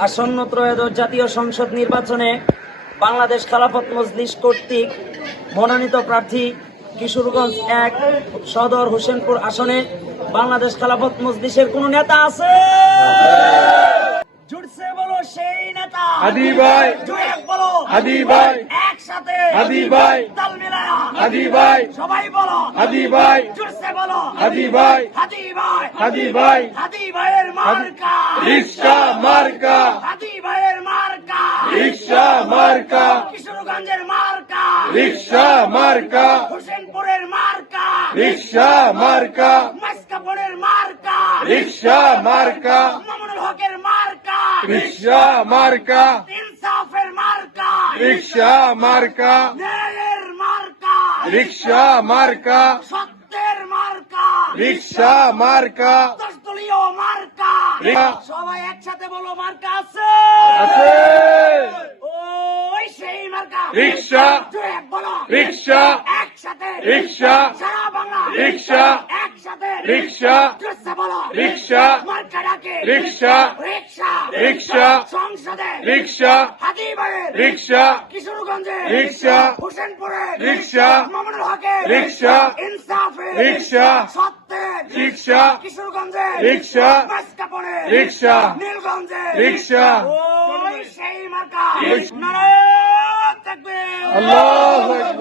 আসন্ন ত্রয়োদশ জাতীয় সংসদ নির্বাচনে বাংলাদেশ খেলাফত মজলিস কর্তৃক মনোনীত প্রার্থী কিশোরগঞ্জ ১ সদর হোসেনপুর আসনে বাংলাদেশ খেলাফত মজলিসের কোন নেতা আছে? জুড়ছে বলো সেই নেতা হাদি ভাই, জুড়ে বলো হাদি ভাই, একসাথে হাদি ভাই, তাল মিলায়া হাদি ভাই, সবাই বলো হাদি ভাই, জুড়ছে বলো হাদি ভাই, হাদি ভাই, হাদি ভাই, হাদি ভাইয়ের মার্কা রিক্সা মার্কা, হাদি ভাইয়ের মার্কা রিক্সা মার্কা, কিশোরগঞ্জের মার্কা রিক্সা মার্কা, হোসেনপুরের মার্কা রিক্সা মার্কা, মাসকাপুরের মার্কা রিক্সা মার্কা, মামুনুল হকের মার্কা রিক্সা মার্কা, ইনসাফের মার্কা রিক্সা মার্কা, ন্যায়ের মার্কা রিক্সা মার্কা, সত্যের মার্কা রিক্সা মার্কা, দশদলীয় মার্কা রিক্সা- সবাই একসাথে বলো মার্কা আছে আছে। ওই সেই মার্কা রিক্সা, জোরে বলো রিক্সা, একসাথে রিক্সা, সারা বাংলা রিক্সা, একসাথে রিক্সা, জোরে বলো রিক্সা, মার্কা ডাকে রিক্সা, রিক্সা রিক্সা, সংসদে রিক্সা, হাদি ভাইয়ের রিক্সা, কিশোরগঞ্জে রিক্সা, হোসেনপুরে রিক্সা, মামুনুল হকের রিক্সা, ইনসাফের রিক্সা, সত্যের রিক্সা, কিশোরগঞ্জে রিক্সা, মাসকাপুরে রিক্সা, নীলগঞ্জে রিক্সা, ওই সেই মার্কা রিক্সা। নারায়ণ তাকবীর আল্লাহু আকবার।